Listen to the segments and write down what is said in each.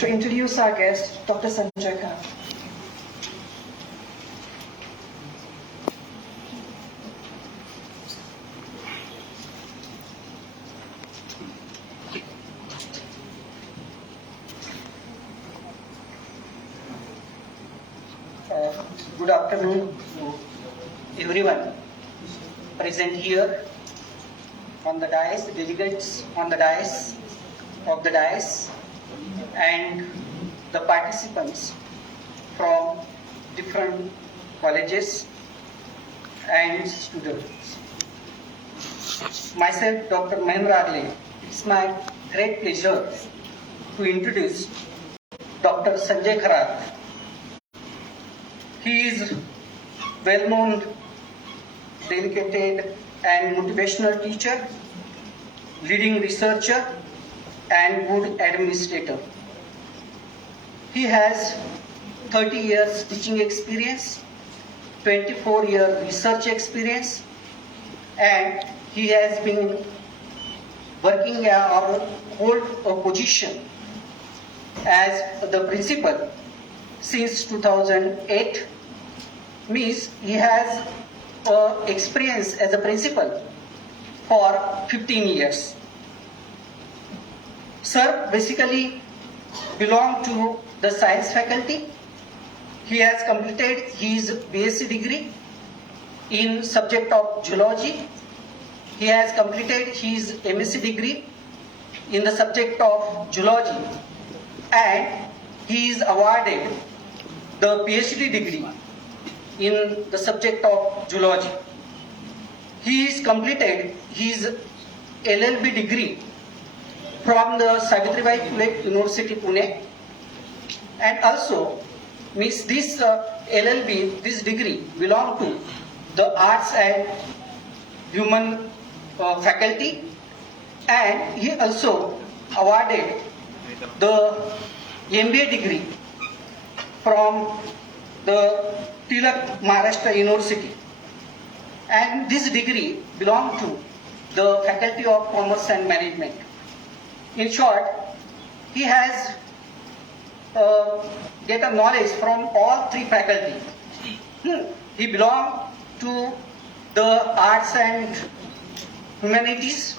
to introduce our guest, Dr. Sanjay Khart. Good afternoon to everyone present here on the dais, delegates on the dais, and the participants from different colleges and students. Myself, Dr. Mahendra Arle, it's my great pleasure to introduce Dr. Sanjay Khart. He is well-known, dedicated and motivational teacher, leading researcher and good administrator. He has 30 years teaching experience, 24-year research experience, and he has been working or hold a position as the principal since 2008. Means he has experience as a principal for 15 years. Sir basically belong to the science faculty. He has completed his BSc degree in subject of geology. He has completed his MSc degree in the subject of geology, and he is awarded the PhD degree in the subject of geology. He has completed his LLB degree from the Savitribai Phule University, Pune, and also means this LLB, this degree belong to the arts and human faculty, and he also awarded the MBA degree from the Tilak Maharashtra University, and this degree belong to the Faculty of Commerce and Management. In short, he has get a knowledge from all three faculty. He belong to the arts and humanities,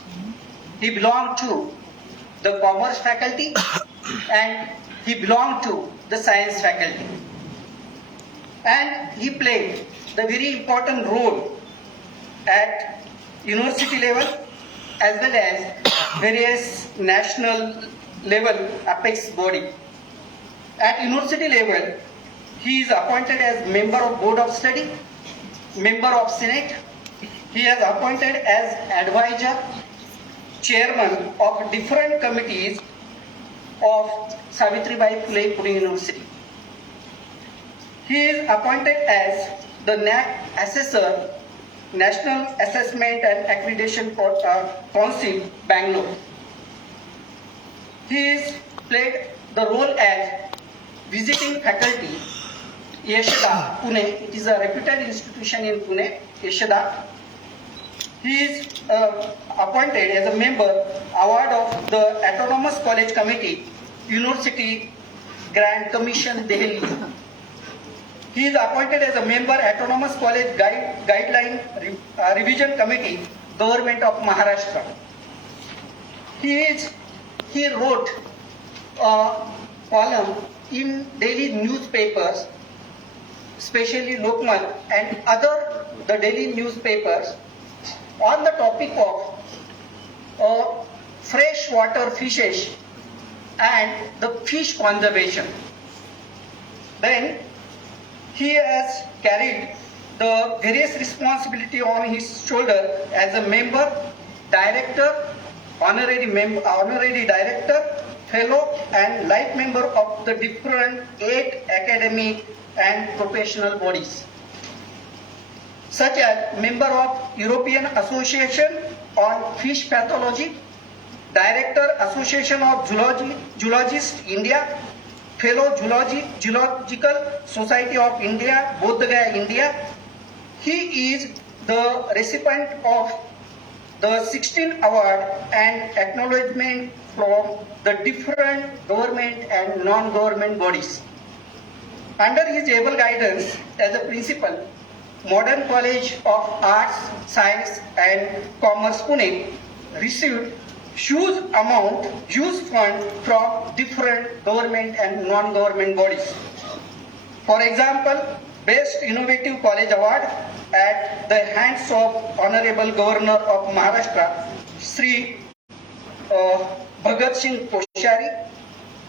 he belong to the commerce faculty, and he belong to the science faculty. And he played the very important role at university level as well as various national level apex body. At university level, he is appointed as member of board of study, member of senate. He is appointed as advisor, chairman of different committees of Savitribai Phule Pune University. He is appointed as the NAC Assessor, National Assessment and Accreditation Council, Bangalore. He has played the role as visiting faculty, Yeshada, Pune. It is a reputed institution in Pune, Yeshada. He is appointed as a member, award of the Autonomous College Committee, University Grand Commission, Delhi. He is appointed as a member, Autonomous College Guideline Revision Committee, Government of Maharashtra. He wrote a column in daily newspapers, especially Lokmal and other the daily newspapers, on the topic of freshwater fishes and the fish conservation. Then he has carried the various responsibility on his shoulder as a member, director, honorary director, fellow and life member of the different 8 academic and professional bodies, such as member of European Association on Fish Pathology, Director Association of Zoologists India, Fellow Geological Society of India, Bodh Gaya, India. He is the recipient of the 16th award and acknowledgement from the different government and non-government bodies. Under his able guidance as a principal, Modern College of Arts, Science and Commerce Pune received huge fund from different government and non-government bodies. For example, Best Innovative College Award at the hands of Honorable Governor of Maharashtra, Sri Bhagat Singh Koshari.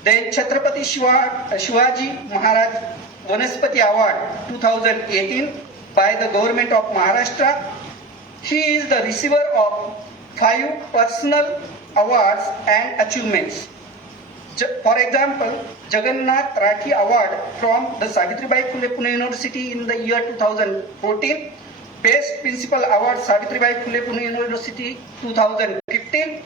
Then Chhatrapati Shivaji Maharaj Vanaspati Award 2018 by the Government of Maharashtra. He is the receiver of 5 personal awards and achievements. For example, Jagannath Rathi Award from the Savitribai Phule Pune University in the year 2014, Best Principal Award Savitribai Phule Pune University 2015,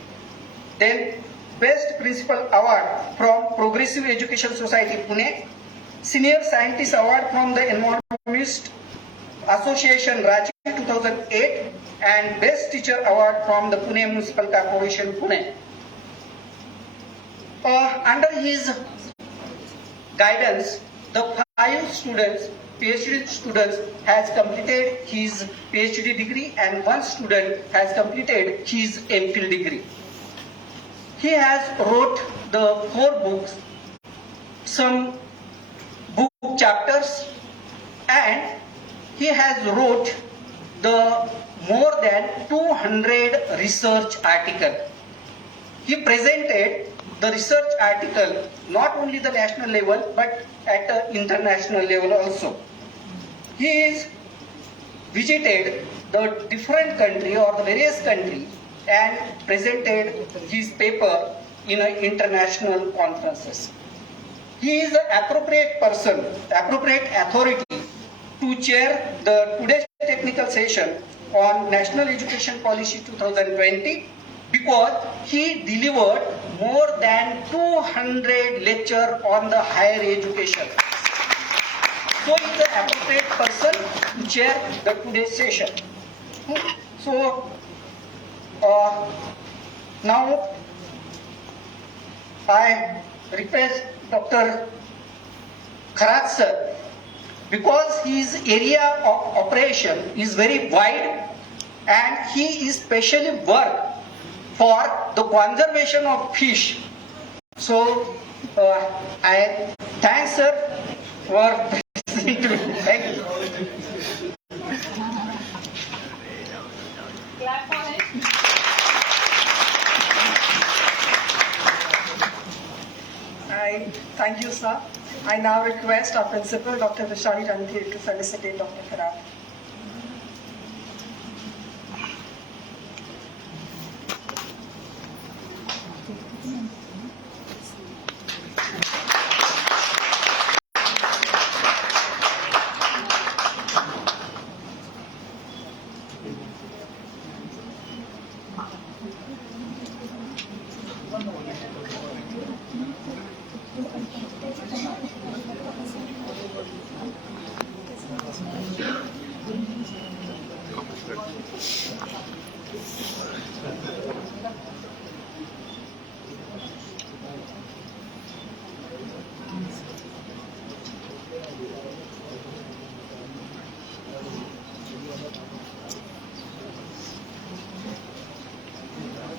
then Best Principal Award from Progressive Education Society Pune, Senior Scientist Award from the Environmentalist Association Ranchi 2008, and Best Teacher Award from the Pune Municipal Corporation Pune. Under his guidance, the 5 students, PhD students, has completed his PhD degree and 1 student has completed his MPhil degree. He has wrote the 4 books, some book chapters, and he has wrote the more than 200 research articles. He presented the research article not only the national level but at the international level also. He is visited the different country or the various countries and presented his paper in international conferences. He is the appropriate person, appropriate authority to chair the today's technical session on National Education Policy 2020 because he delivered more than 200 lectures on the higher education. So he is the appropriate person to chair the today's session. So now I request Dr. Khart sir, because his area of operation is very wide and he is specially work for the conservation of fish. So I thank sir for listening to me. Thank you. Clap on it. I thank you, sir. I now request our principal, Dr. Vishali Randhir, to felicitate Dr. Khart.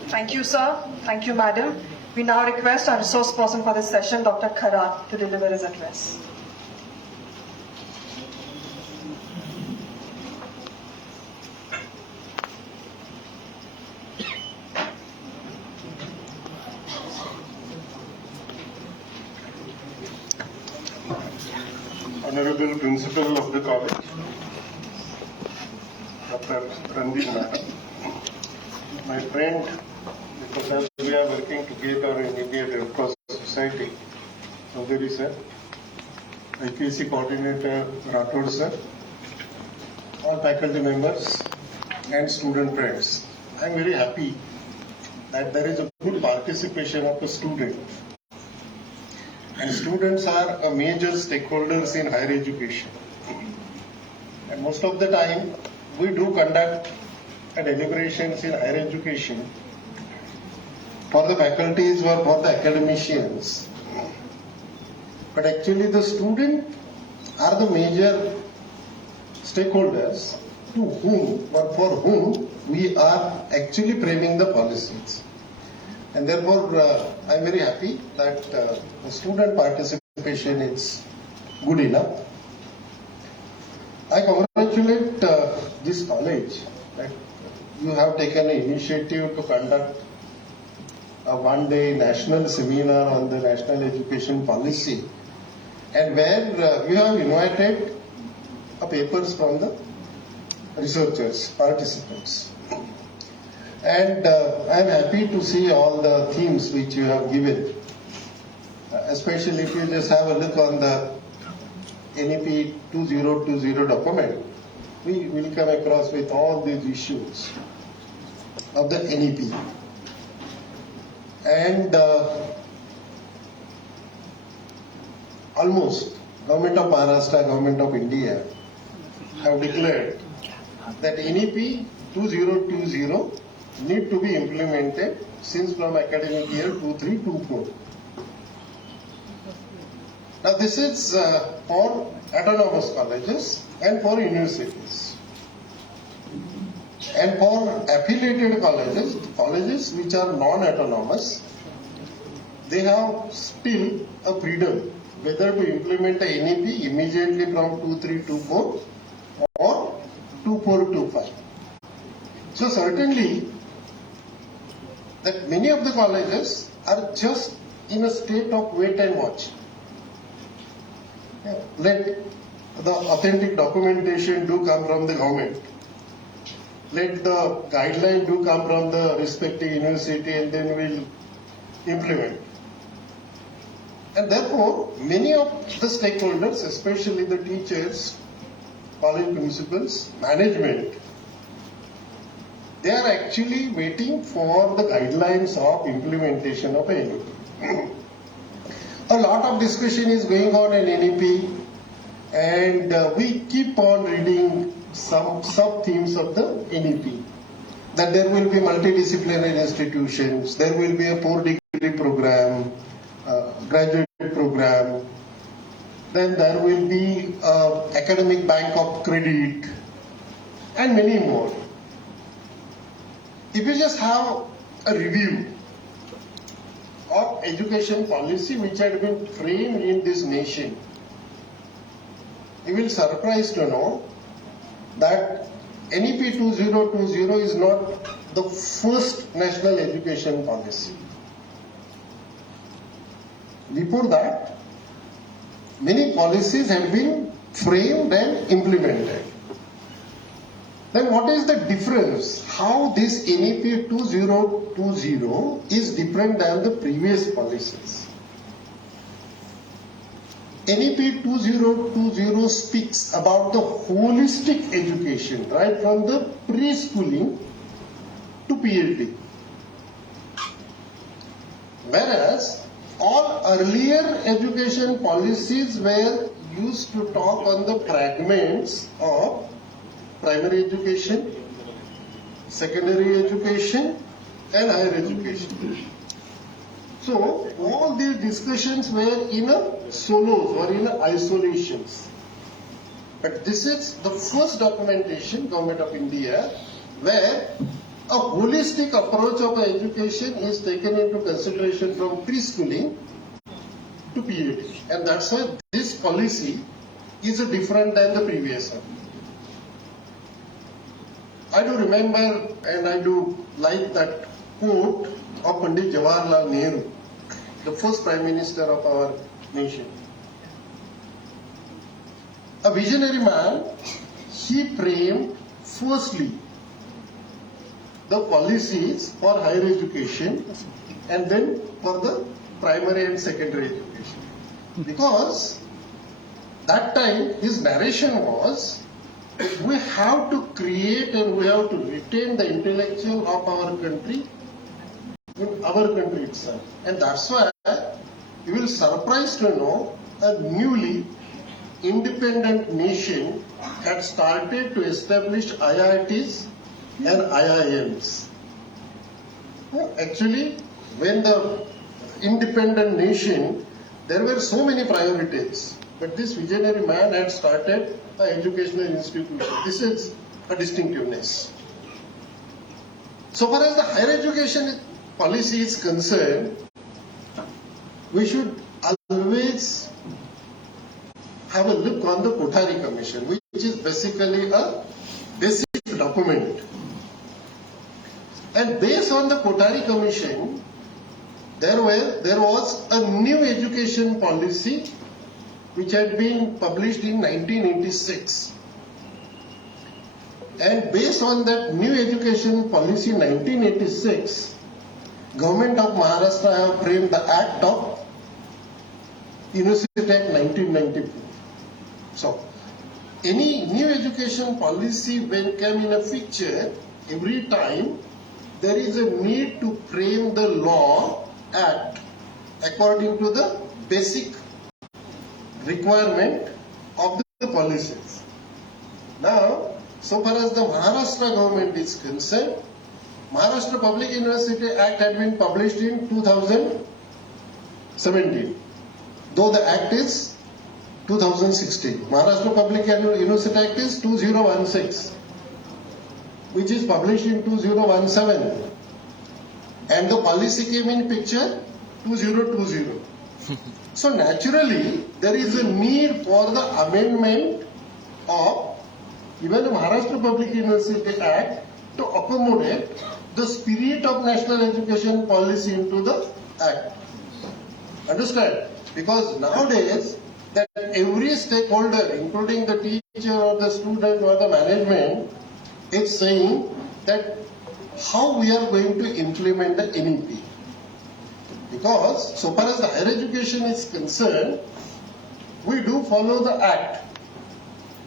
Thank you, sir. Thank you, madam. We now request our resource person for this session, Dr. Khart, to deliver his address. Honorable Principal of the College, Dr. Randhir Madam, my friend, because as we are working together in Indian Red Cross Society, Chaudhary sir, IPSC coordinator Rathod sir, all faculty members and student friends. I am very happy that there is a good participation of the student. And students are a major stakeholders in higher education. And most of the time, we do conduct deliberations in higher education for the faculties or for the academicians. But actually the student are the major stakeholders to whom or for whom we are actually framing the policies. And therefore, I am very happy that the student participation is good enough. I congratulate this college that you have taken an initiative to conduct a one-day national seminar on the national education policy, and where you have invited papers from the researchers, participants. And I am happy to see all the themes which you have given, especially if you just have a look on the NEP 2020 document, we will come across with all these issues of the NEP. And almost Government of Maharashtra, Government of India have declared that NEP 2020 need to be implemented since from academic year 23-24. Now this is for autonomous colleges and for universities. And for affiliated colleges, colleges which are non-autonomous, they have still a freedom whether to implement a NEP immediately from 23-24 or 24-25. So certainly that many of the colleges are just in a state of wait and watch. Let the authentic documentation do come from the government. Let the guideline do come from the respective university, and then we'll implement. And therefore, many of the stakeholders, especially the teachers, college principals, management, they are actually waiting for the guidelines of implementation of NEP. A lot of discussion is going on in NEP, and we keep on reading some sub-themes of the NEP. That there will be multidisciplinary institutions, there will be a 4-degree program, graduate program, then there will be academic bank of credit, and many more. If you just have a review of education policy which had been framed in this nation, you will be surprised to know that NEP 2020 is not the first national education policy. Before that, many policies have been framed and implemented. Then what is the difference? How this NEP 2020 is different than the previous policies? NEP 2020 speaks about the holistic education, right from the preschooling to PhD. Whereas all earlier education policies were used to talk on the fragments of primary education, secondary education, and higher education. So all these discussions were in a solos or in a isolations. But this is the first documentation, Government of India, where a holistic approach of education is taken into consideration from preschooling to PhD. And that's why this policy is different than the previous one. I do remember and I do like that quote of Pandit Jawaharlal Nehru, the first Prime Minister of our nation. A visionary man, he framed firstly the policies for higher education and then for the primary and secondary education. Because that time his narration was, we have to create and we have to retain the intellectual of our country in our country itself. And that's why you will surprised to know a newly independent nation had started to establish IITs and IIMs. Actually, when the independent nation, there were so many priorities. But this visionary man had started an educational institution. This is a distinctiveness. So far as the higher education policy is concerned, we should always have a look on the Kothari Commission, which is basically a basic document. And based on the Kothari Commission, there was a new education policy which had been published in 1986. And based on that new education policy in 1986, Government of Maharashtra have framed the Act of University Act 1992. So, any new education policy when came in a picture, every time there is a need to frame the law act according to the basic requirement of the policies. Now, so far as the Maharashtra government is concerned, Maharashtra Public University Act had been published in 2017, though the act is 2016. Maharashtra Public University Act is 2016, which is published in 2017, and the policy came in picture 2020. So naturally, there is a need for the amendment of even the Maharashtra Public University Act to accommodate the spirit of national education policy into the act. Understand? Because nowadays, that every stakeholder, including the teacher or the student or the management, is saying that how we are going to implement the NEP. Because so far as the higher education is concerned, we do follow the act.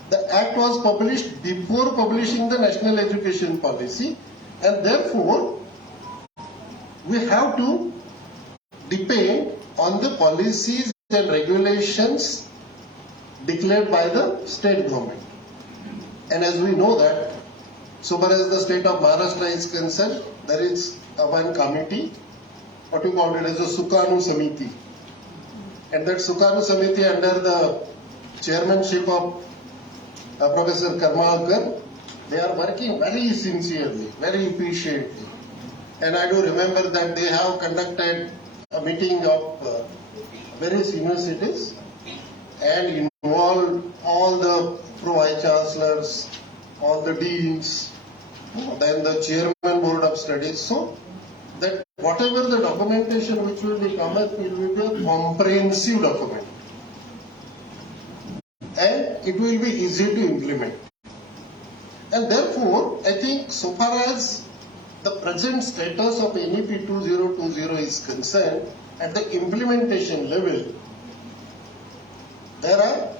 The act was published before publishing the national education policy, and therefore we have to depend on the policies and regulations declared by the state government. And as we know that, so far as the state of Maharashtra is concerned, there is one committee, what you call it as a Sukanu Samiti. And that Sukanu Samiti, under the chairmanship of Professor Karmalkar, they are working very sincerely, very efficiently. And I do remember that they have conducted a meeting of various universities and involved all the pro-vice chancellors, all the deans, then the chairman board of studies, so that whatever the documentation which will be come up will be a comprehensive document. And it will be easy to implement. And therefore, I think so far as the present status of NEP 2020 is concerned, at the implementation level, there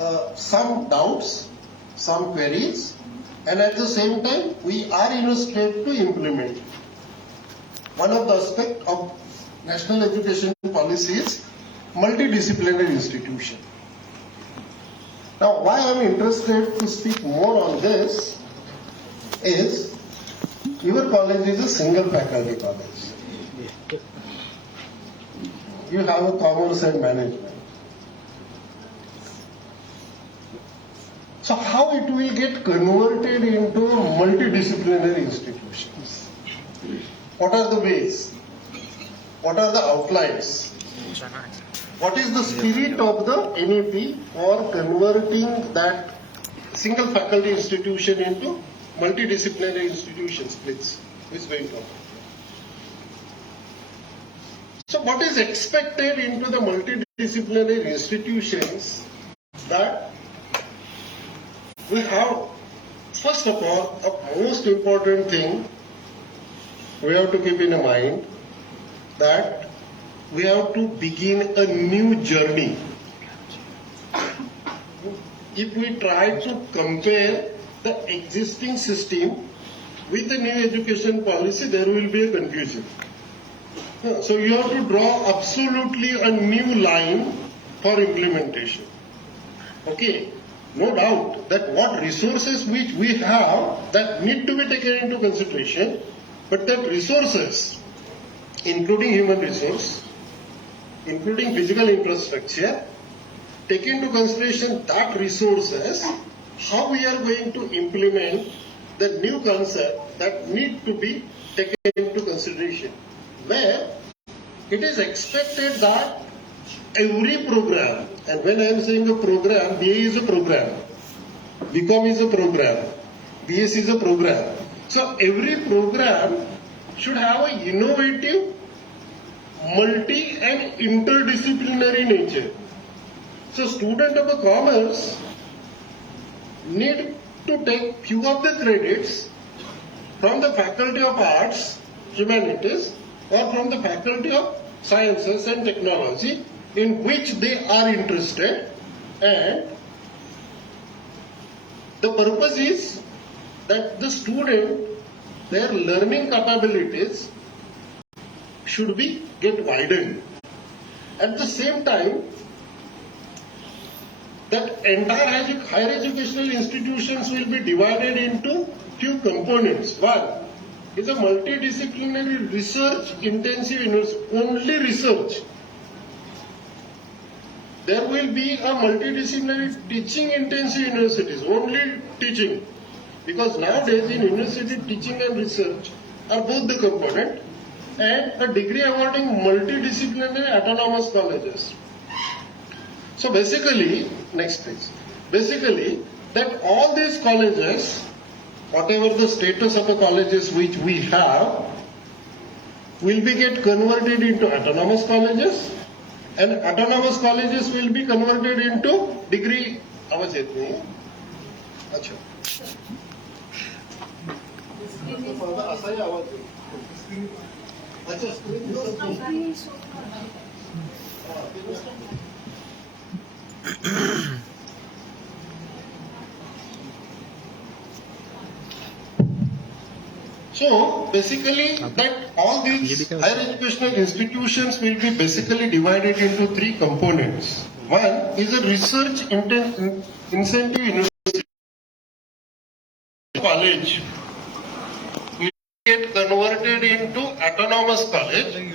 are some doubts, some queries, and at the same time, we are in a state to implement. One of the aspects of national education policy is multidisciplinary institution. Now, why I am interested to speak more on this is, your college is a single faculty college. You have a commerce and management. So how it will get converted into multidisciplinary institutions? What are the ways? What are the outlines? What is the spirit of the NEP for converting that single faculty institution into multidisciplinary institutions, please? Please wait on. So what is expected into the multidisciplinary institutions, that we have, first of all, a most important thing we have to keep in mind, that we have to begin a new journey. If we try to compare the existing system with the new education policy, there will be a confusion. So you have to draw absolutely a new line for implementation. Okay, no doubt that what resources which we have, that need to be taken into consideration, but that resources including human resource, including physical infrastructure, take into consideration that resources, how we are going to implement the new concept that need to be taken into consideration, where it is expected that every program, and when I am saying a program, BA is a program, BCom is a program, BS is a program. So every program should have an innovative, multi and interdisciplinary nature. So student of a commerce need to take few of the credits from the faculty of arts, humanities, or from the faculty of sciences and technology in which they are interested, and the purpose is that the student, their learning capabilities should be get widened. At the same time, that entire higher educational institutions will be divided into few components. One is a multidisciplinary research intensive university, only research. There will be a multidisciplinary teaching intensive universities, only teaching. Because nowadays in university teaching and research are both the component, and a degree awarding multidisciplinary autonomous colleges. So basically, next please. Basically, that all these colleges, whatever the status of the colleges which we have, will be get converted into autonomous colleges, and autonomous colleges will be converted into degree. आवाज येत नाही. अच्छा. असाही आवाज येतो. अच्छा screen. So basically that all these higher educational institutions will be basically divided into three components. One is a research incentive university college will get converted into autonomous college, and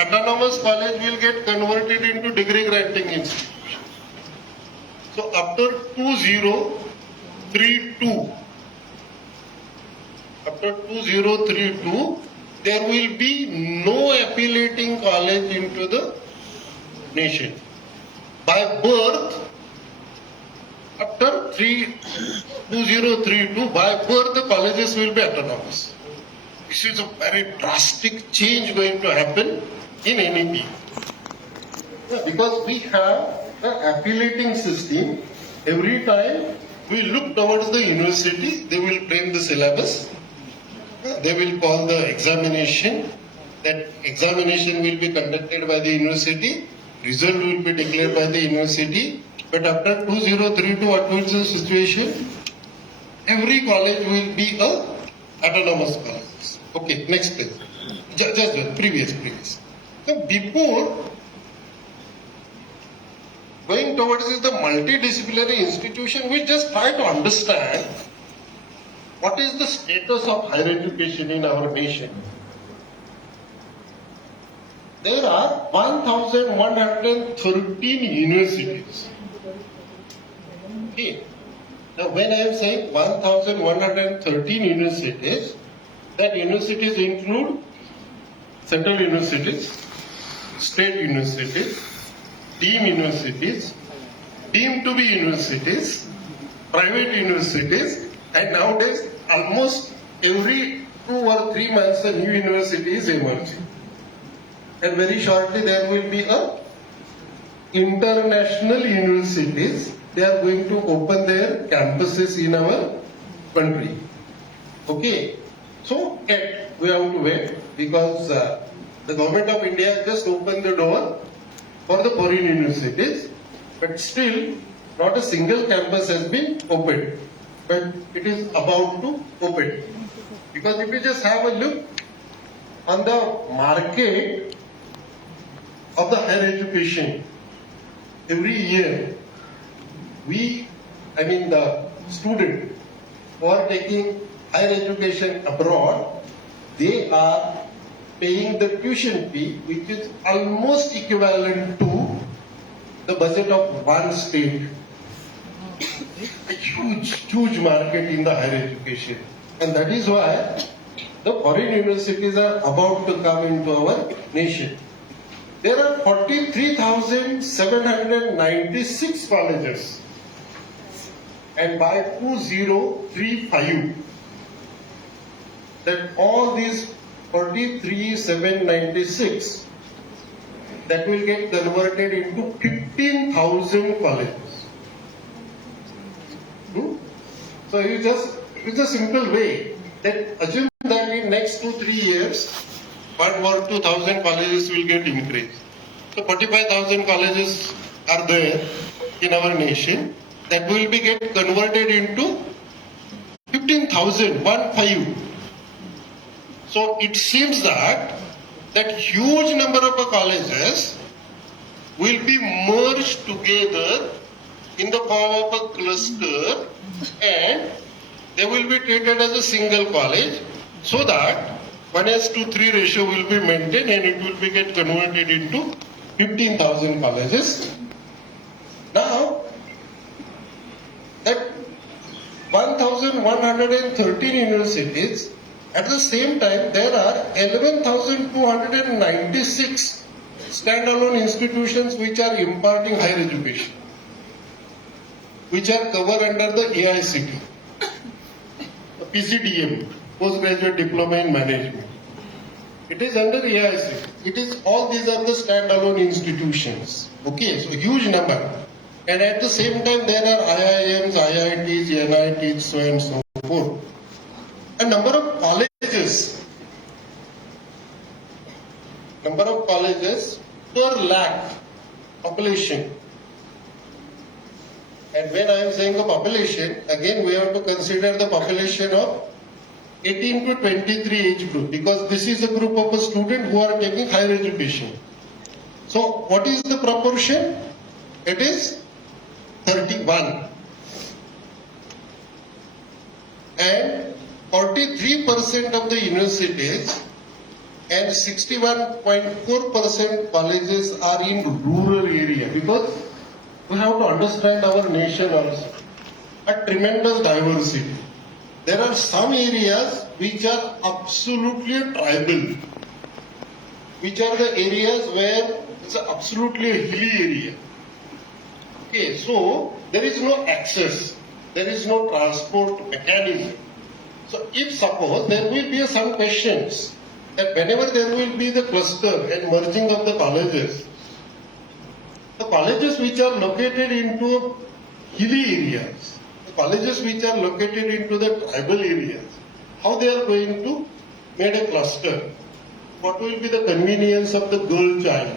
autonomous college will get converted into degree granting institution. So after 2032, there will be no affiliating college into the nation. By birth, after 2032, by birth the colleges will be autonomous. This is a very drastic change going to happen in NEP. Because we have an affiliating system. Every time we look towards the university, they will frame the syllabus. They will call the examination. That examination will be conducted by the university. Result will be declared by the university. But after 2032, what will be the situation? Every college will be a autonomous college. Okay, next page. Just previous. So before going towards the multidisciplinary institution, we just try to understand what is the status of higher education in our nation. There are 1,113 universities. Okay. Now when I am saying 1,113 universities, that universities include central universities, state universities, deemed universities, deemed to be universities, private universities, and nowadays almost every 2 or 3 months a new university is emerging. And very shortly there will be a international universities. They are going to open their campuses in our country. Okay. So we have to wait, because the government of India just opened the door for the foreign universities, but still not a single campus has been opened. But it is about to open. Because if you just have a look on the market of the higher education, every year the student who are taking higher education abroad, they are paying the tuition fee, which is almost equivalent to the budget of one state. A huge market in the higher education. And that is why the foreign universities are about to come into our nation. There are 43,796 colleges. And by 2035, that all these 43,796 that will get converted into 15,000 colleges. So it's a simple way that assume that in next 2-3 years, 1 or 2,000 colleges will get increased. So 45,000 colleges are there in our nation that will be get converted into 15,000, 1-5. So it seems that huge number of colleges will be merged together in the form of a cluster, and they will be treated as a single college, so that 1:3 ratio will be maintained and it will be get converted into 15,000 colleges. Now, that 1,113 universities, at the same time there are 11,296 standalone institutions which are imparting higher education, which are covered under the AICT, PCDM, Postgraduate Diploma in Management. It is under AICT. It is all these are the standalone institutions. Okay, so huge number. And at the same time there are IIMs, IITs, NITs, so and so forth. A number of colleges per lakh population. And when I am saying the population, again we have to consider the population of 18 to 23 age group, because this is a group of a student who are taking higher education. So what is the proportion? It is 31. And 43% of the universities and 61.4% colleges are in rural area, because we have to understand our nation also. A tremendous diversity. There are some areas which are absolutely tribal, which are the areas where it's absolutely a hilly area. Okay, so there is no access, there is no transport mechanism. So if suppose there will be some questions that whenever there will be the cluster and merging of the colleges which are located into hilly areas, the colleges which are located into the tribal areas, how they are going to make a cluster? What will be the convenience of the girl child?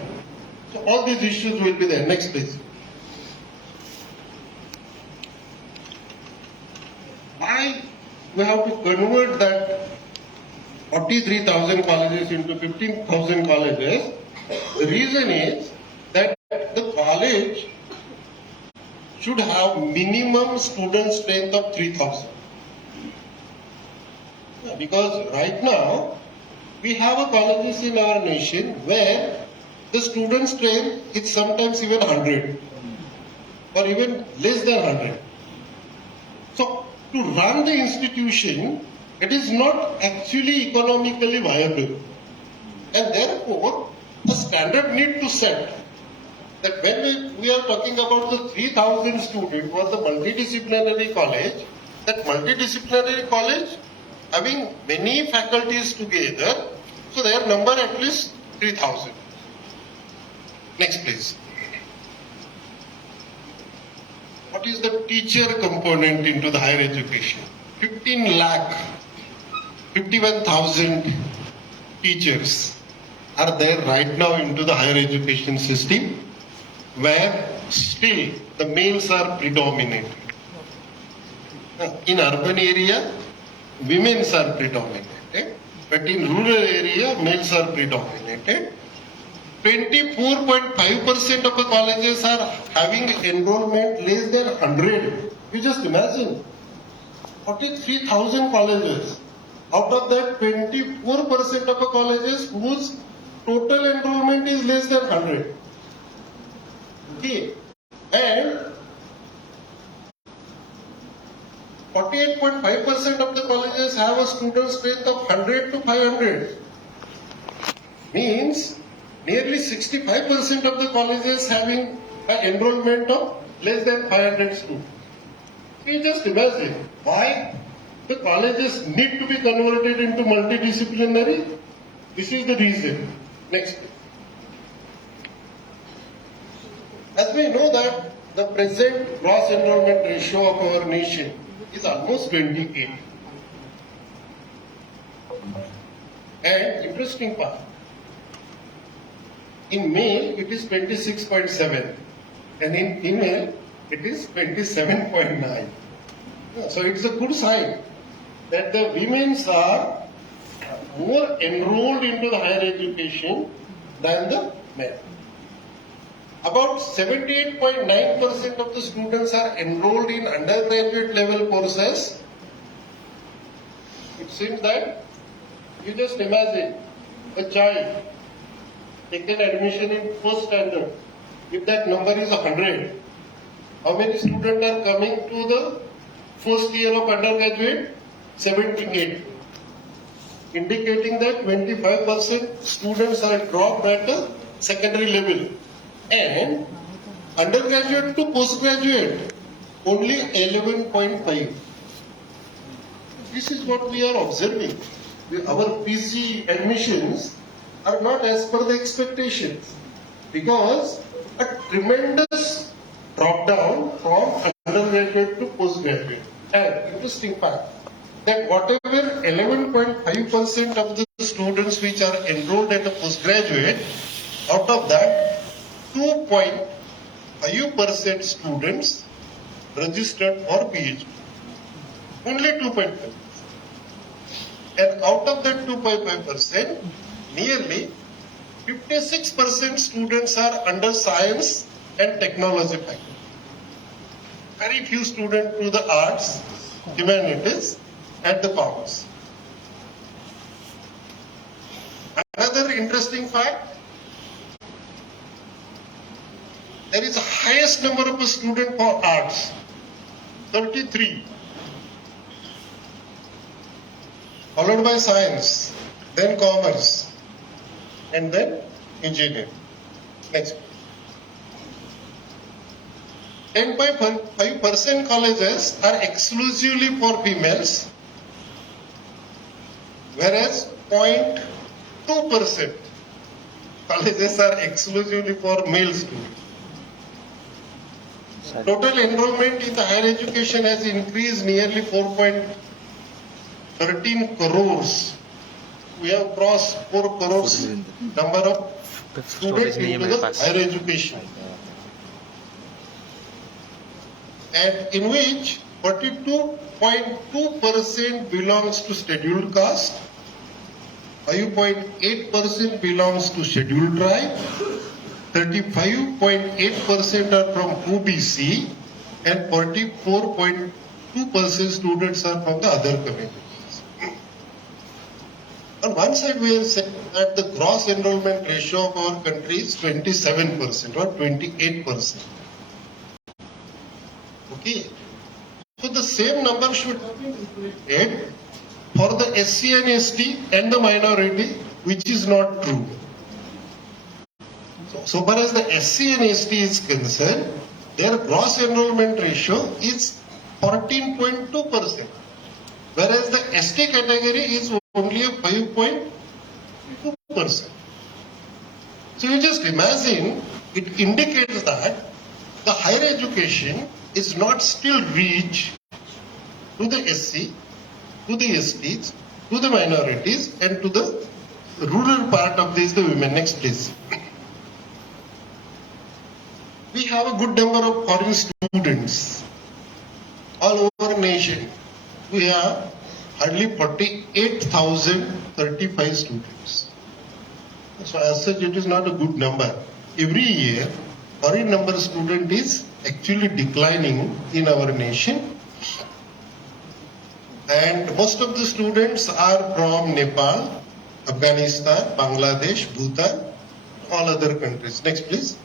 So all these issues will be there. Next please. Why we have to convert that 43,000 colleges into 15,000 colleges? The reason is that the college should have minimum student strength of 3,000. Because right now we have a colleges in our nation where the student strength is sometimes even 100 or even less than 100. So to run the institution, it is not actually economically viable, and therefore a standard need to set that when we are talking about the 3,000 students or the multidisciplinary college, that multidisciplinary college having many faculties together, so their number at least 3,000. Next please. What is the teacher component into the higher education? 51,000 teachers are there right now into the higher education system, where still the males are predominant. In urban area, women are predominant, but in rural area, males are predominant. 24.5% of the colleges are having enrollment less than 100. You just imagine, 43,000 colleges Out of that, 24% of the colleges whose total enrollment is less than 100. Okay. And 48.5% of the colleges have a student strength of 100 to 500. Means nearly 65% of the colleges having an enrollment of less than 500 students. You just imagine why the colleges need to be converted into multidisciplinary. This is the reason. Next. As we know that the present gross enrollment ratio of our nation is almost 28. And interesting part, in male it is 26.7 and in female it is 27.9. So it's a good sign that the women are more enrolled into the higher education than the men. About 78.9% of the students are enrolled in undergraduate level courses. It seems that you just imagine a child taking admission in first standard. If that number is 100, how many students are coming to the first year of undergraduate? 78. Indicating that 25% students are dropped at the secondary level. And undergraduate to postgraduate, only 11.5. This is what we are observing. Our PG admissions are not as per the expectations because a tremendous drop down from undergraduate to postgraduate. And interesting fact that whatever 11.5% of the students which are enrolled at a postgraduate, out of that 2.5% students registered for PhD. Only 2.5%. And out of that 2.5%, nearly 56% students are under science and technology faculty. Very few students to the arts, humanities, and the commerce. Another interesting fact, there is the highest number of students for arts, 33, followed by science, then commerce, and then engineering. Next. 10.5% colleges are exclusively for females, whereas 0.2% colleges are exclusively for male students. Total enrollment in the higher education has increased nearly 4.13 crores. We have crossed 4 crores number of students into the higher education. And in which 42.2% belongs to scheduled caste, 5.8% belongs to scheduled tribe, 35.8% are from OBC, and 44.2% students are from the other communities. On one side, we are saying that the gross enrollment ratio of our country is 27% or 28%. Okay. So the same number should have been reported for the SC and ST and the minority, which is not true. So far as the SC and ST is concerned, their gross enrollment ratio is 14.2%, whereas the ST category is only a 5.2%. So you just imagine, it indicates that the higher education is not still reach to the SC, to the STs, to the minorities, and to the rural part of this, the women. Next, please. We have a good number of foreign students all over nation. We have hardly 48,035 students. So as such, it is not a good number. Every year, foreign number of student is actually declining in our nation. And most of the students are from Nepal, Afghanistan, Bangladesh, Bhutan, all other countries. Next, please.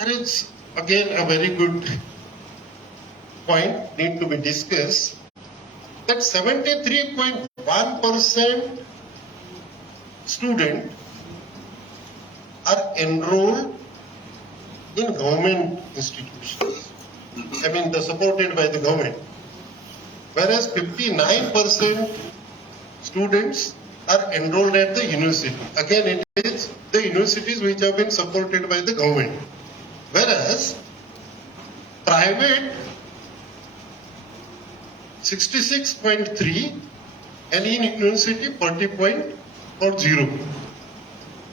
And it's again a very good point need to be discussed that 73.1% students are enrolled in government institutions. I mean, they're supported by the government. Whereas 59% students are enrolled at the university. Again, it is the universities which have been supported by the government. Whereas private 66.3 and in university 40.40.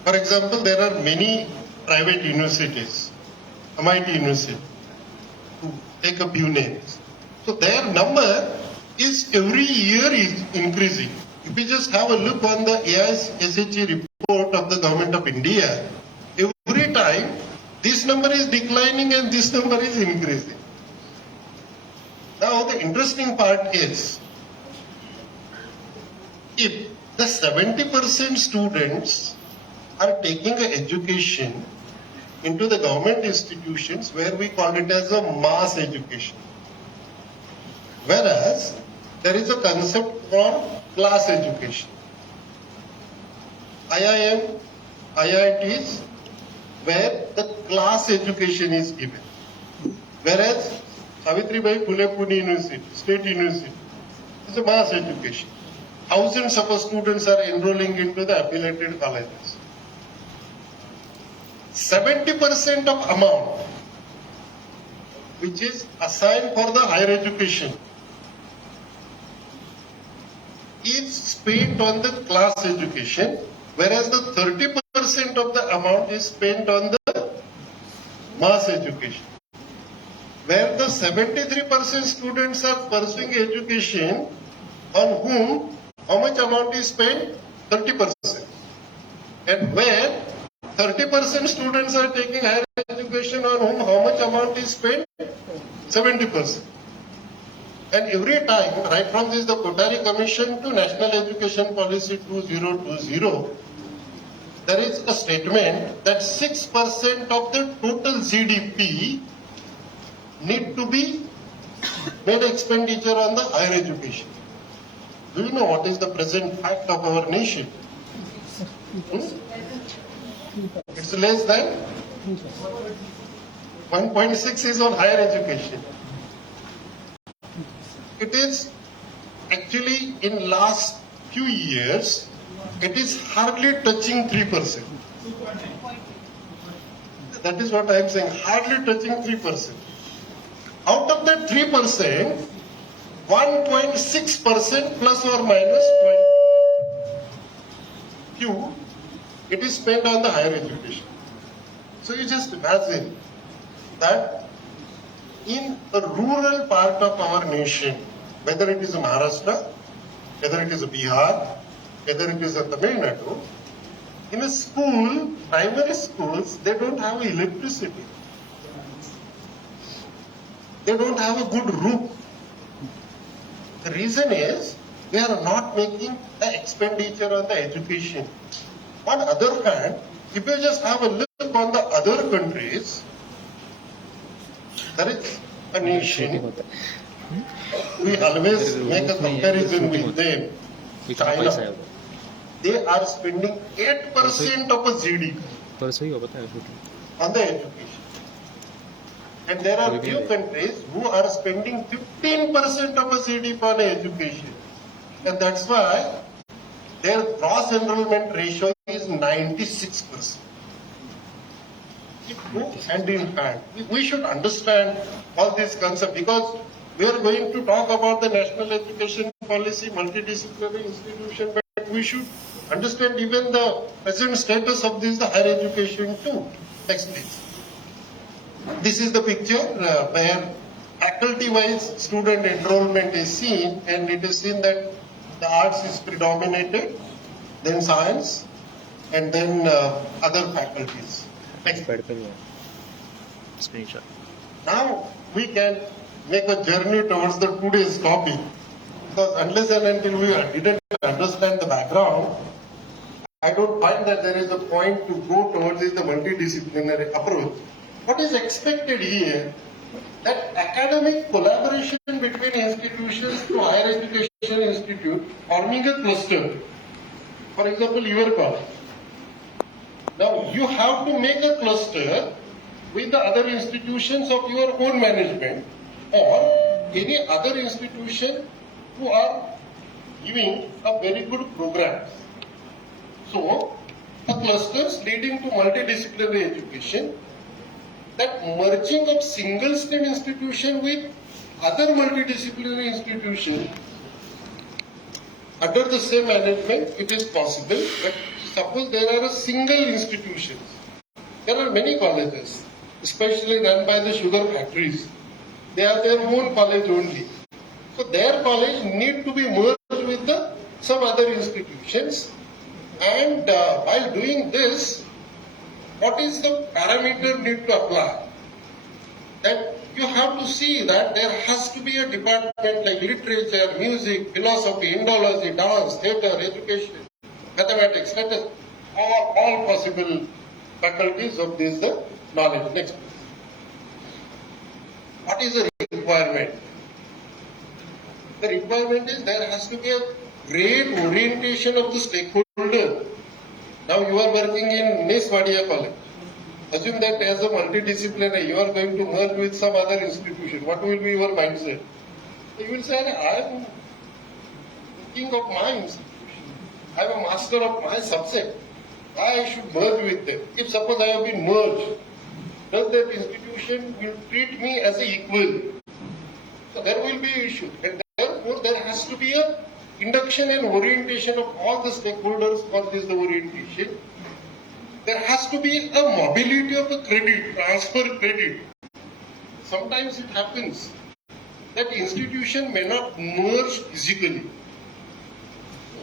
For example, there are many private universities, MIT University, to take a few names. So their number is every year is increasing. If you just have a look on the AISHE report of the Government of India, every time this number is declining and this number is increasing. Now the interesting part is, if the 70% students are taking an education into the government institutions where we call it as a mass education. Whereas there is a concept called class education. IIM, IITs, where the class education is given. Whereas Savitribai Phule Pune University, State University, is a mass education. Thousands of students are enrolling into the affiliated colleges. 70% of amount which is assigned for the higher education is spent on the class education, whereas the 30% of the amount is spent on the mass education. Where the 73% students are pursuing education, on whom how much amount is spent? 30%. And where 30% students are taking higher education, on whom how much amount is spent? 70%. And every time, right from this the Kothari Commission to National Education Policy 2020, there is a statement that 6% of the total GDP need to be made expenditure on the higher education. Do you know what is the present fact of our nation? It's less than 1.6 is on higher education. It is actually in last few years, it is hardly touching 3%. That is what I am saying, hardly touching 3%. Out of that 3%, 1.6% plus or minus few, it is spent on the higher education. So you just imagine that in a rural part of our nation, whether it is Maharashtra, whether it is Bihar, whether it is Tamil Nadu, in a school, primary schools, they don't have electricity. They don't have a good roof. The reason is they are not making the expenditure on the education. On the other hand, if you just have a look on the other countries, there is a nation, we always make a comparison with them, China. They are spending 8% of a GDP on the education. And there are few countries who are spending 15% of a GDP on education. And that's why their gross enrollment ratio is 96%. It moves hand in hand. We should understand all these concepts because we are going to talk about the national education policy, multidisciplinary institution, but we should understand even the present status of this, the higher education too. Next please. This is the picture where faculty-wise student enrollment is seen, and it is seen that the arts is predominated, then science, and then other faculties. Next. Screenshot. Now we can make a journey towards the today's topic. Because unless and until we didn't understand the background, I don't find that there is a point to go towards the multidisciplinary approach. What is expected here, that academic collaboration between institutions to higher education institute forming a cluster. For example, your college. Now you have to make a cluster with the other institutions of your own management or any other institution who are giving a very good program. So, a clusters leading to multidisciplinary education, that merging of single STEM institution with other multidisciplinary institutions under the same management, it is possible. But suppose there are a single institutions. There are many colleges, especially run by the sugar factories. They have their own college only. So their college need to be merged with some other institutions. And while doing this, what is the parameter need to apply? That you have to see that there has to be a department like literature, music, philosophy, Indology, dance, theatre, education, mathematics, let us all possible faculties of this knowledge. Next. What is the requirement? The requirement is there has to be a great orientation of the stakeholder. Now you are working in Miss Wadia College. Assume that as a multidisciplinary, you are going to merge with some other institution. What will be your mindset? You will say, I am king of my institution. I am a master of my subject. I should merge with them. If suppose I have been merged, does that institution will treat me as an equal? So there will be issue. And therefore, there has to be a induction and orientation of all the stakeholders for this orientation. There has to be a mobility of a credit, transfer credit. Sometimes it happens that institution may not merge physically.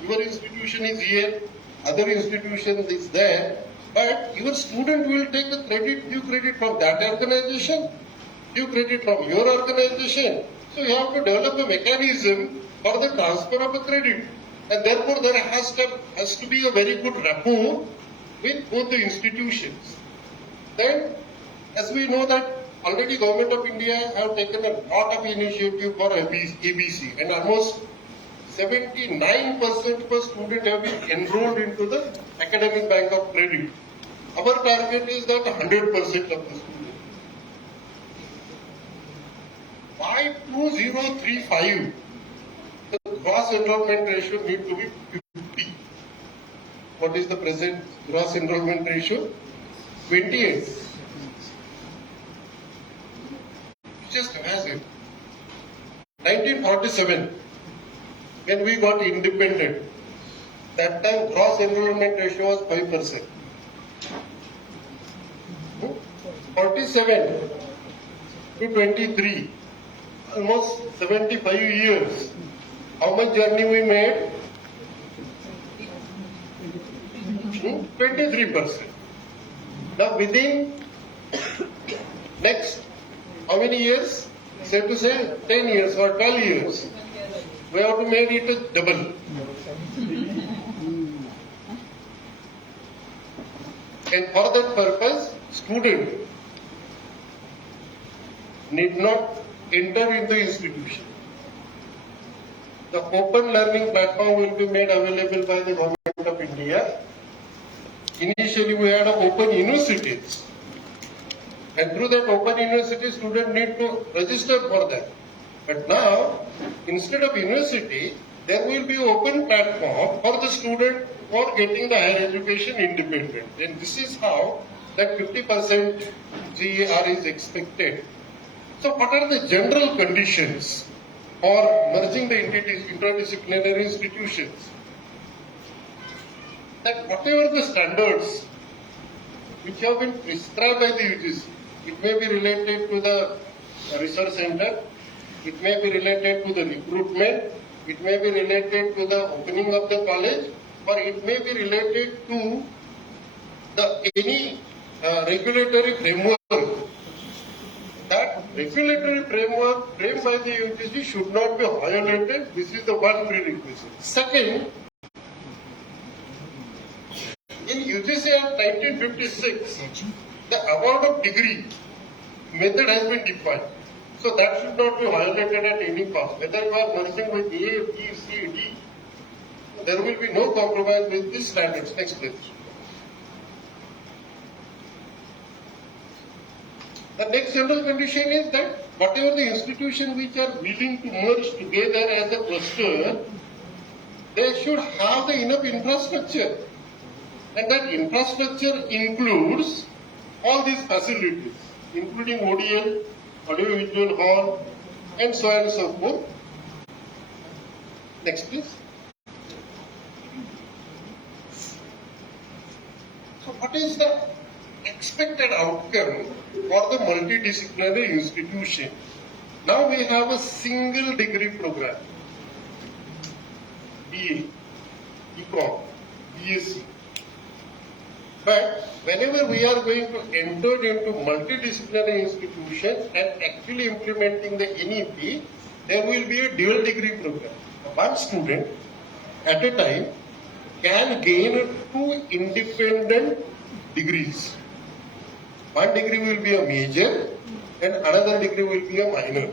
Your institution is here, other institution is there, but your student will take a credit, few credit from that organization, few credit from your organization. So you have to develop a mechanism for the transfer of a credit. And therefore there has to be a very good rapport with both the institutions. Then, as we know that already Government of India have taken a lot of initiative for ABC and almost 79% per student have been enrolled into the Academic Bank of Credit. Our target is that 100% of the students. By 2035, the gross enrollment ratio need to be 50. What is the present gross enrollment ratio? 28. Just imagine. 1947, when we got independent, that time gross enrollment ratio was 5%. 47 to 23, almost 75 years. How much journey we made? 23%. Now within next how many years? Say to say 10 years or 12 years. We have to make it a double. And for that purpose, student need not enter into institution. The open learning platform will be made available by the Government of India. Initially, we had open universities, and through that open university, students need to register for that. But now, instead of university, there will be open platform for the student for getting the higher education independent. And this is how that 50% GER is expected. So, what are the general conditions for merging the interdisciplinary institutions? That whatever the standards which have been prescribed by the UGC, it may be related to the research center, it may be related to the recruitment, it may be related to the opening of the college, or it may be related to any regulatory framework, that regulatory framework framed by the UGC should not be violated. This is the one prerequisite. Second, in UGC Act 1956, the award of degree method has been defined. So that should not be violated at any cost. Whether you are merging with A, B, C, D, there will be no compromise with these standards. Next please. The next general condition is that whatever the institutions which are willing to merge together as a cluster, they should have the enough infrastructure. And that infrastructure includes all these facilities, including ODL, audio-visual hall, and so on and so forth. Next, please. So, what is the expected outcome for the multidisciplinary institution? Now we have a single degree program, BA, BCom, BSc. But whenever we are going to enter into multidisciplinary institutions and actually implementing the NEP, there will be a dual degree program. One student at a time can gain 2 independent degrees. One degree will be a major and another degree will be a minor.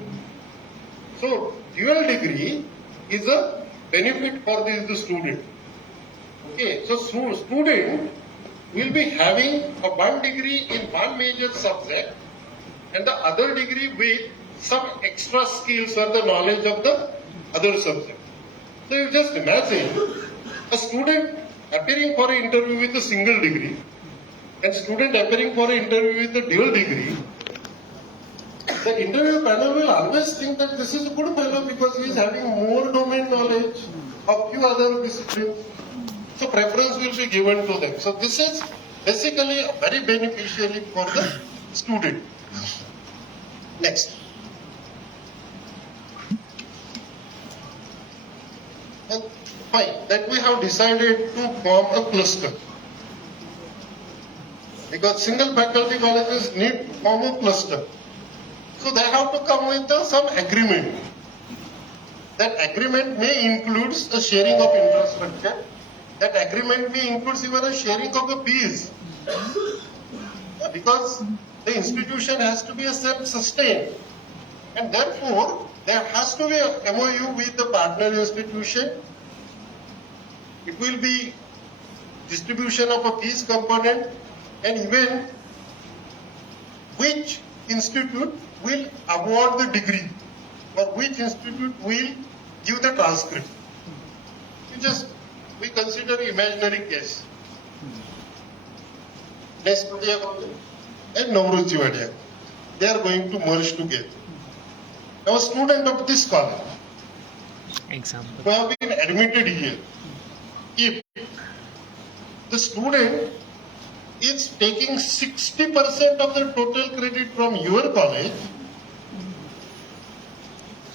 So dual degree is a benefit for the student. Okay, so student will be having a 1 degree in one major subject and the other degree with some extra skills or the knowledge of the other subject. So you just imagine a student appearing for an interview with a single degree and student appearing for an interview with a dual degree. The interview panel will always think that this is a good fellow because he is having more domain knowledge of few other disciplines. So preference will be given to them. So this is basically very beneficial for the student. Next. Well, fine, that we have decided to form a cluster. Because single faculty colleges need to form a cluster. So they have to come with some agreement. That agreement may include a sharing of infrastructure. That agreement may include even a sharing of the fees. Because the institution has to be a self-sustained. And therefore, there has to be a MOU with the partner institution. It will be distribution of a fees component and even which institute will award the degree or which institute will give the transcript. We consider imaginary case. Next and Navrujivadia. They are going to merge together. Now a student of this college who have been admitted here, if the student is taking 60% of the total credit from your college,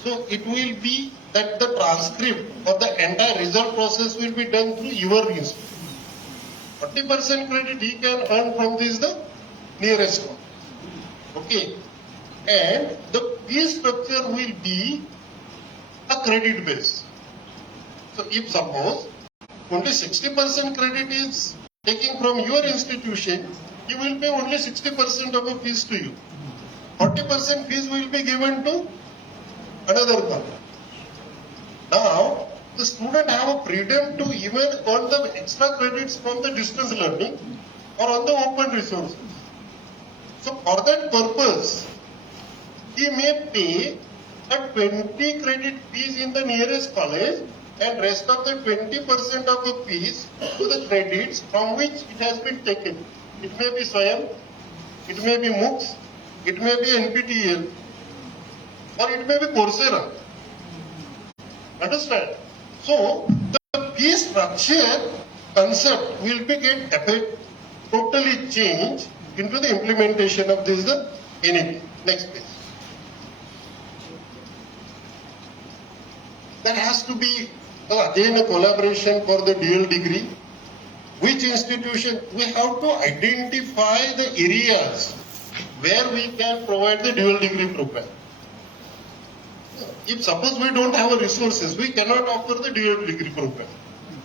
so it will be that the transcript of the entire result process will be done through your institute. 40% credit he can earn from this the nearest one. Okay. And the fee structure will be a credit base. So if suppose only 60% credit is taking from your institution, you will pay only 60% of the fees to you. 40% fees will be given to another one. Now, the student have a freedom to even earn the extra credits from the distance learning or on the open resources. So for that purpose, he may pay a 20 credit fees in the nearest college and rest of the 20% of the fees to the credits from which it has been taken. It may be Swayam, it may be MOOCs, it may be NPTEL, or it may be Coursera. Understand? So, the fee structure concept will be totally changed into the implementation of this NEP. Next page. There has to be again a collaboration for the dual degree. Which institution? We have to identify the areas where we can provide the dual degree program. If suppose we don't have resources, we cannot offer the dual degree program.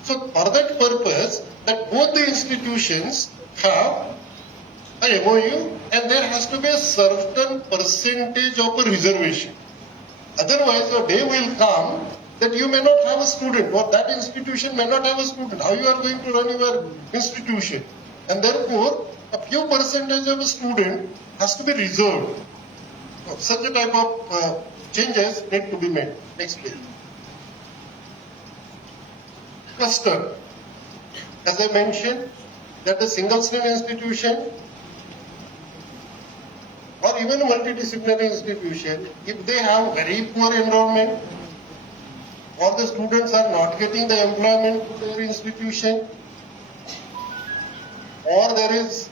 So for that purpose, that both the institutions have an MOU and there has to be a certain percentage of a reservation. Otherwise, a day will come that you may not have a student or that institution may not have a student. How you are going to run your institution? And therefore, a few percentage of a student has to be reserved. Such a type of changes need to be made. Next page. Cluster. As I mentioned, that the single stream institution or even a multidisciplinary institution, if they have very poor enrollment or the students are not getting the employment to their institution, or there is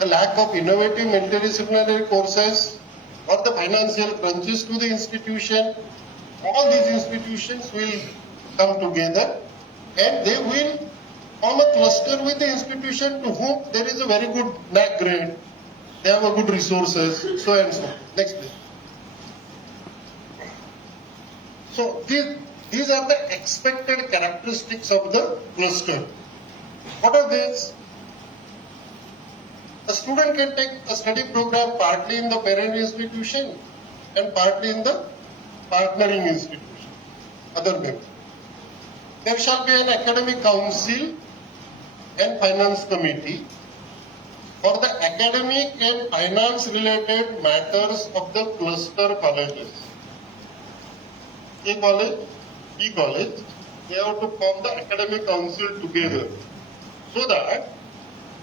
a lack of innovative multidisciplinary courses or the financial crunches to the institution, all these institutions will come together and they will form a cluster with the institution to whom there is a very good NAC grade, they have a good resources, so and so. Next please. So these are the expected characteristics of the cluster. What are these? A student can take a study program partly in the parent institution and partly in the partnering institution. Other things. There shall be an academic council and finance committee for the academic and finance related matters of the cluster colleges. A college, B college, they have to form the academic council together so that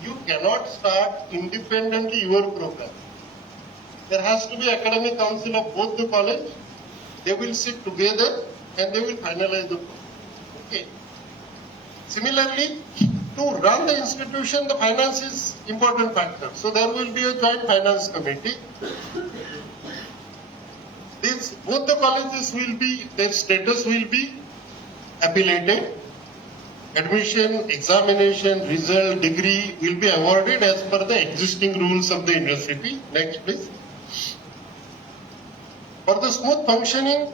you cannot start independently your program. There has to be academic council of both the college. They will sit together and they will finalize the program. Okay. Similarly, to run the institution, the finance is important factor. So there will be a joint finance committee. Both the colleges will be, their status will be appellated. Admission, examination, result, degree will be awarded as per the existing rules of the university. Next please. For the smooth functioning,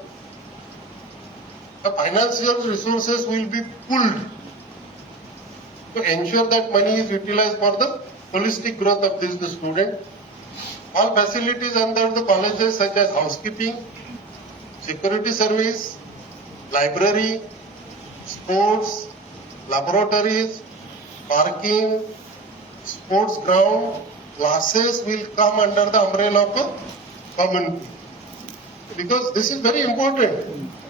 the financial resources will be pooled to ensure that money is utilized for the holistic growth of the student. All facilities under the colleges such as housekeeping, security service, library, sports, laboratories, parking, sports ground, classes will come under the umbrella of a common pool. Because this is very important.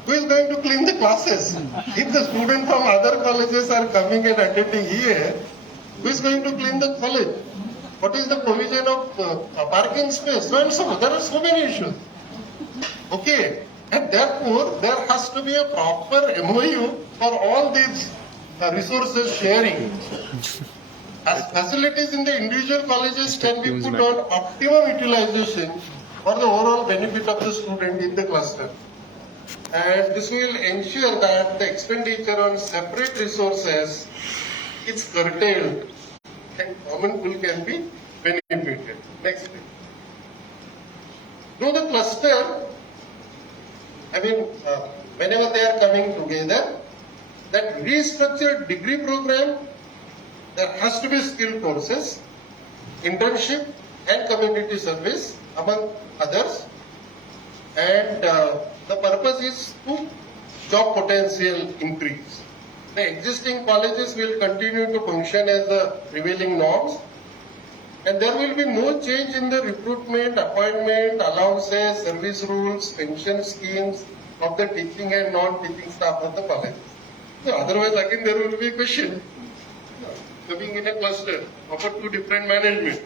Who is going to clean the classes? If the students from other colleges are coming and attending here, who is going to clean the college? What is the provision of parking space? So and so. There are so many issues. Okay. And therefore, there has to be a proper MOU for all these resources sharing. As facilities in the individual colleges can be put on optimum utilization for the overall benefit of the student in the cluster. And this will ensure that the expenditure on separate resources is curtailed and common pool can be benefited. Next page. Through the cluster, whenever they are coming together, that restructured degree program, there has to be skill courses, internship and community service among others. And the purpose is to job potential increase. The existing colleges will continue to function as the prevailing norms and there will be no change in the recruitment, appointment, allowances, service rules, pension schemes of the teaching and non-teaching staff of the college. So otherwise again there will be a question coming in a cluster of two different management.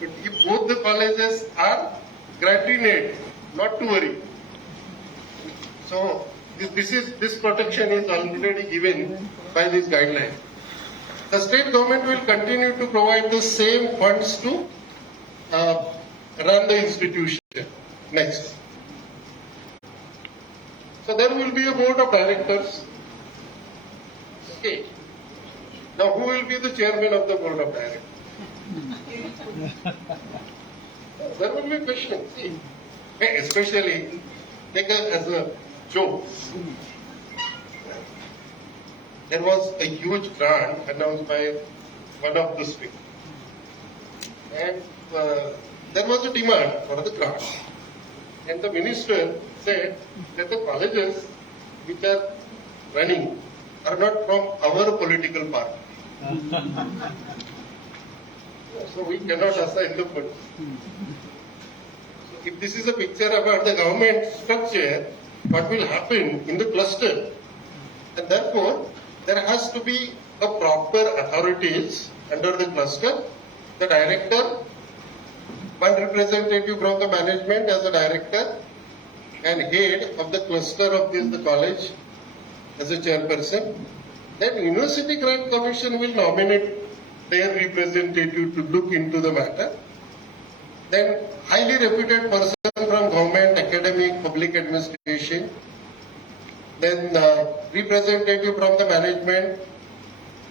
But if both the colleges are gratinate, not to worry. So this protection is already given by this guideline. The state government will continue to provide the same funds to run the institution. Next. So there will be a board of directors. Okay. Now who will be the chairman of the board of directors? there will be questions. See, especially take as a joke. There was a huge grant announced by one of the streets, and there was a demand for the grant, and the minister said that the colleges which are running are not from our political party. So we cannot assign the funds. So if this is a picture about the government structure, what will happen in the cluster? And therefore, there has to be a proper authorities under the cluster, the director, one representative from the management as a director, and head of the cluster of the college as a chairperson. Then University Grant Commission will nominate their representative to look into the matter. Then highly reputed person from government, academic, public administration. Then representative from the management.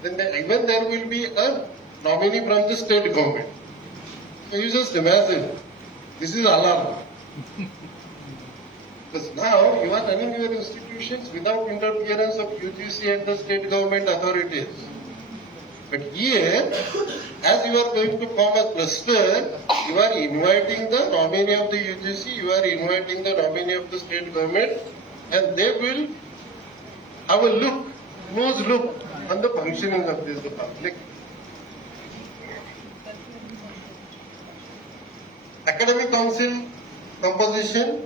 Then even there will be a nominee from the state government. So you just imagine, this is alarm. Because now you are running your institutions without interference of UGC and the state government authorities. But here, as you are going to form a cluster, you are inviting the nominee of the UGC, you are inviting the nominee of the state government, and they will have a look, close look on the functioning of this public. Academic Council composition.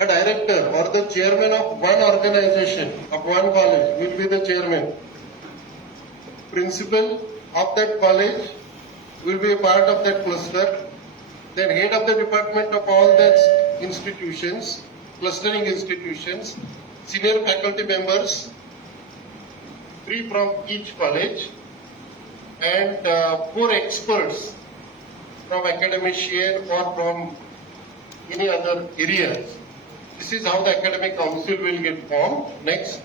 A director or the chairman of one organization, of one college, will be the chairman. Principal of that college will be a part of that cluster. Then head of the department of all that institutions, clustering institutions, senior faculty members, 3 from each college, and 4 experts from academician or from any other areas. This is how the academic council will get formed. Next.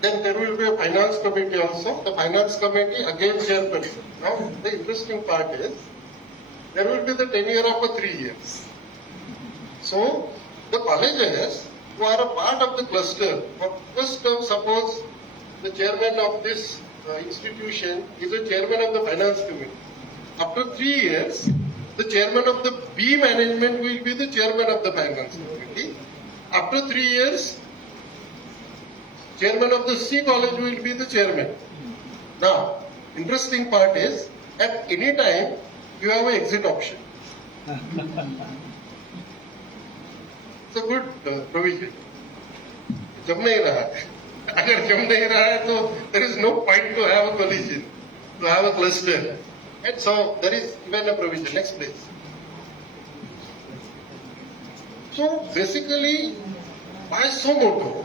Then there will be a finance committee also. The finance committee again chairperson. Now the interesting part is there will be the tenure of 3 years. So the colleges who are a part of the cluster, for first term suppose the chairman of this institution is a chairman of the finance committee. After 3 years, the chairman of the B management will be the chairman of the finance committee. After 3 years, chairman of the C college will be the chairman. Now, interesting part is, at any time, you have an exit option. It's a good provision. जम नहीं रहा है. अगर जम नहीं रहा है तो there is no point to have a collision, to have a cluster. And so there is even a provision. Next please. So basically, by so moto,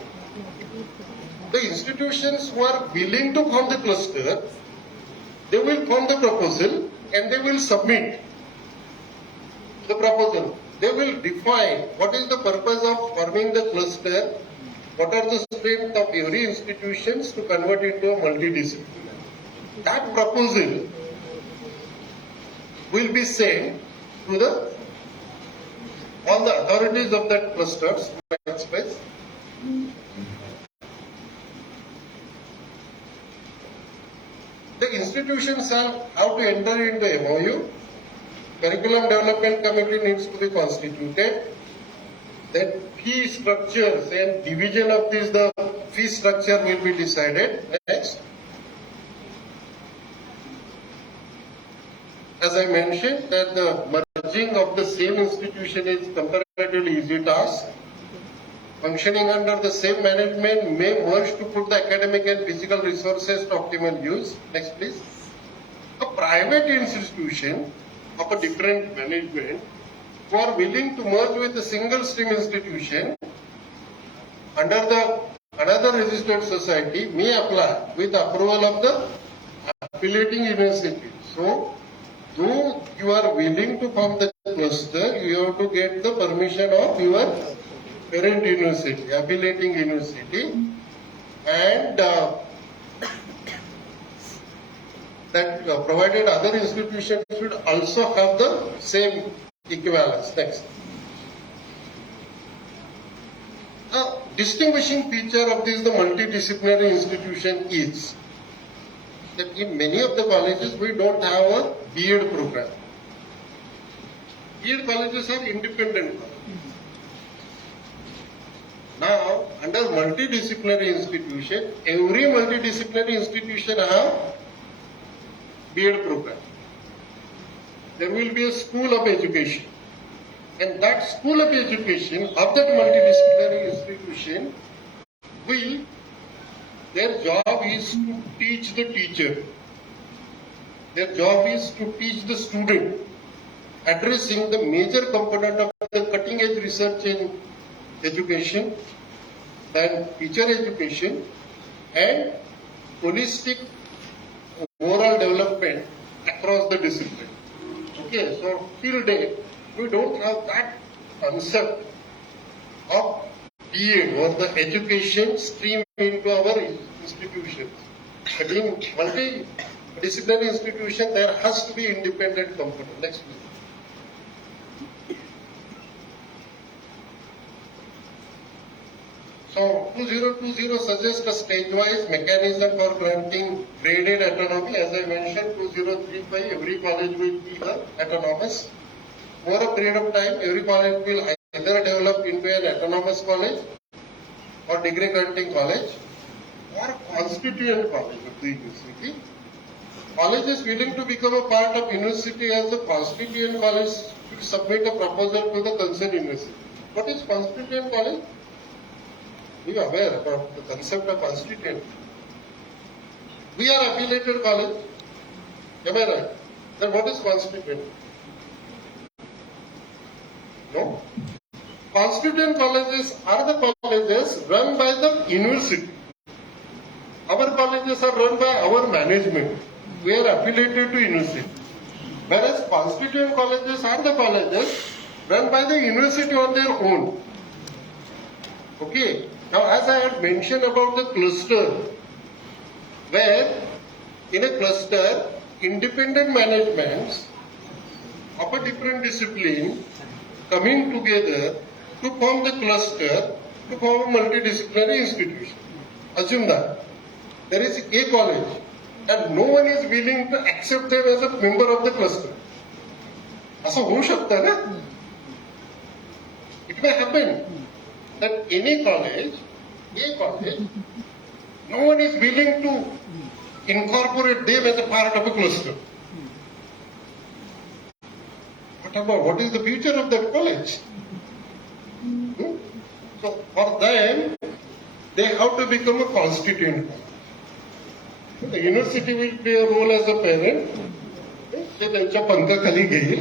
the institutions who are willing to form the cluster, they will form the proposal and they will submit the proposal. They will define what is the purpose of forming the cluster, what are the strengths of every institutions to convert it into a multidisciplinary. That proposal will be sent to all the authorities of that clusters. Next please. The institutions have how to enter into MOU. Curriculum development committee needs to be constituted. Then fee structures and division of this, the fee structure will be decided. Next. As I mentioned, that the merging of the same institution is comparatively easy task. Functioning under the same management may merge to put the academic and physical resources to optimal use. Next please. A private institution of a different management who are willing to merge with a single stream institution under the another registered society may apply with approval of the affiliating university. So, though you are willing to form the cluster, you have to get the permission of your parent university, affiliating university, and that provided other institutions should also have the same equivalence. Next. A distinguishing feature of this, the multidisciplinary institution is that in many of the colleges we don't have a B.Ed program. B.Ed colleges are independent colleges. Now, under multidisciplinary institution, every multidisciplinary institution have B.Ed program. There will be a school of education. And that school of education of that multidisciplinary institution will, their job is to teach the teacher. Their job is to teach the student, addressing the major component of the cutting edge research in education, then teacher education, and holistic moral development across the discipline. Okay, so till date, we don't have that concept of B.Ed or the education stream into our institutions. But in multidisciplinary institution, there has to be independent component. Next please. So 2020 suggests a stage-wise mechanism for granting graded autonomy. As I mentioned, 2035 every college will be autonomous. Over a period of time, every college will either develop into an autonomous college or degree granting college or constituent college of the university. Colleges willing to become a part of university as a constituent college should submit a proposal to the concerned university. What is constituent college? We are aware about the concept of constituent. We are affiliated college. Am I right? Then what is constituent? No. Constituent colleges are the colleges run by the university. Our colleges are run by our management. We are affiliated to university. Whereas constituent colleges are the colleges run by the university on their own. Okay. Now, as I had mentioned about the cluster, where in a cluster, independent managements of a different discipline coming together to form the cluster, to form a multidisciplinary institution. Assume that there is a college and no one is willing to accept them as a member of the cluster. असं होऊ शकतं ना? It may happen that any college, no one is willing to incorporate them as a part of a cluster. What is the future of that college? So for them, they have to become a constituent college. The university will play a role as a parent. They त्यांच्या पंखाखाली घेईल,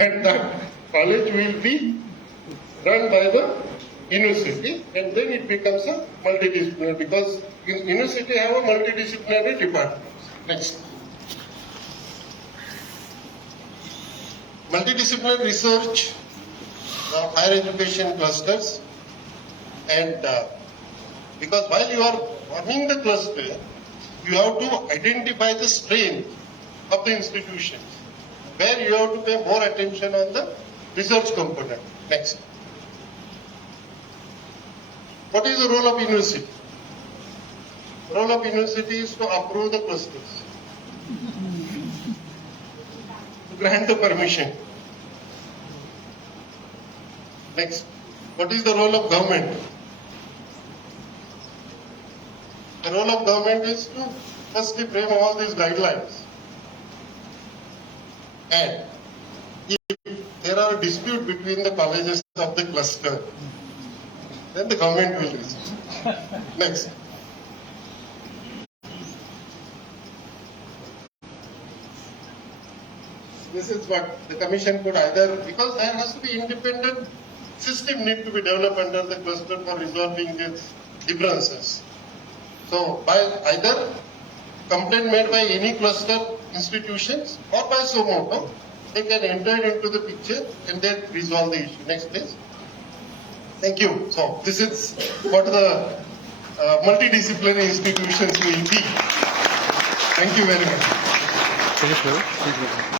and that college will be run by the university, and then it becomes a multidisciplinary because university have a multidisciplinary department. Next. Multidisciplinary research, higher education clusters, and because while you are forming the cluster, you have to identify the strength of the institution, where you have to pay more attention on the research component. Next. What is the role of university? The role of university is to approve the clusters, to grant the permission. Next, what is the role of government? The role of government is to firstly frame all these guidelines. And if there are disputes between the colleges of the cluster, then the government will resolve. Next. This is what the commission could either, because there has to be independent system need to be developed under the cluster for resolving these differences. So by either complaint made by any cluster institutions or by suo motu, they can enter into the picture and then resolve the issue. Next please. Thank you. So this is what the multidisciplinary institutions will be. Thank you very much. finish, brother? Please go ahead.